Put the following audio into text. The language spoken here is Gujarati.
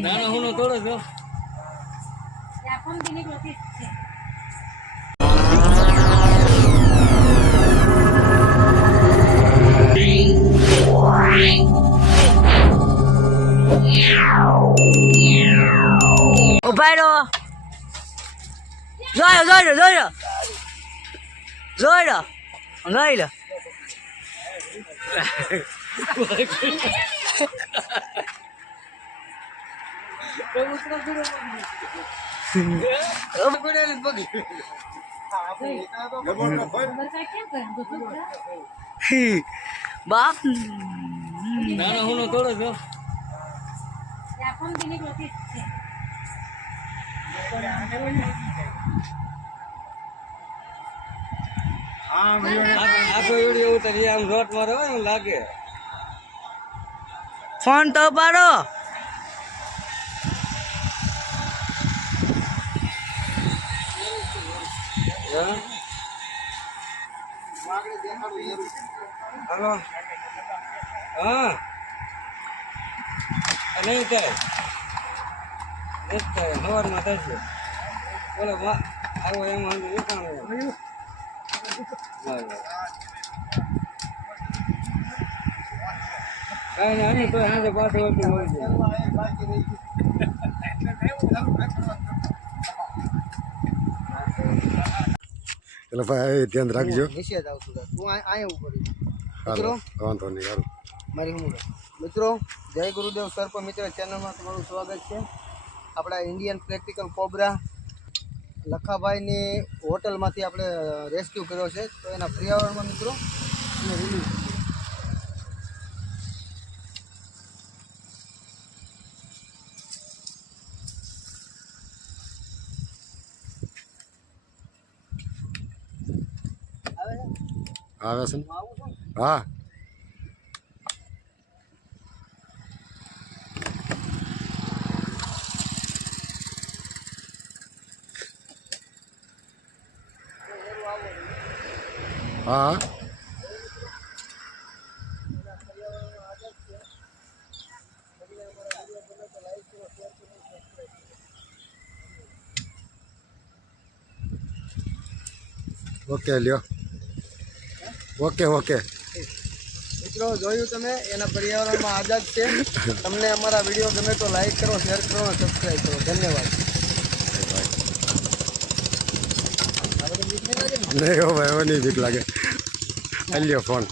નાનો હુનો થોડો છો ઉભા રહો જોયો જોયો જોયો જોયો લઈ લો બાપ નાનો હુનો થોડો છો આખો વિડીયો ઉતારી આમ રોટ મારો હોય એવું લાગે ફોન તો પાડો હલો હા નહીં થાય સવારમાં થશે બોલો આવો એમાં કામ કઈ નહીં તો આજે પાછું વળતું હોય છે એટલે ભાઈ ધ્યાન રાખજો નિષેધ આવતું તું અહીંયા ઉપર વાંધો નહીં સારું મારી હું મિત્રો જય ગુરુદેવ સર્પ મિત્ર ચેનલમાં તમારું સ્વાગત છે આપણા ઇન્ડિયન પ્રેક્ટિકલ કોબરા લખાભાઈની હોટલમાંથી આપણે રેસ્ક્યુ કર્યો છે તો એના પર્યાવરણમાં મિત્રો એને રિલીઝ આવે છે ને હા હા ઓકે લ્યો ઓકે ઓકે મિત્રો જોયું તમે એના પર્યાવરણમાં આઝાદ છે તમને અમારા વિડીયો ગમે તો લાઈક કરો શેર કરો અને સબસ્ક્રાઈબ કરો ધન્યવાદ નહીં હો ભાઈ હવે નહીં બીક લાગે લ્યો ફોન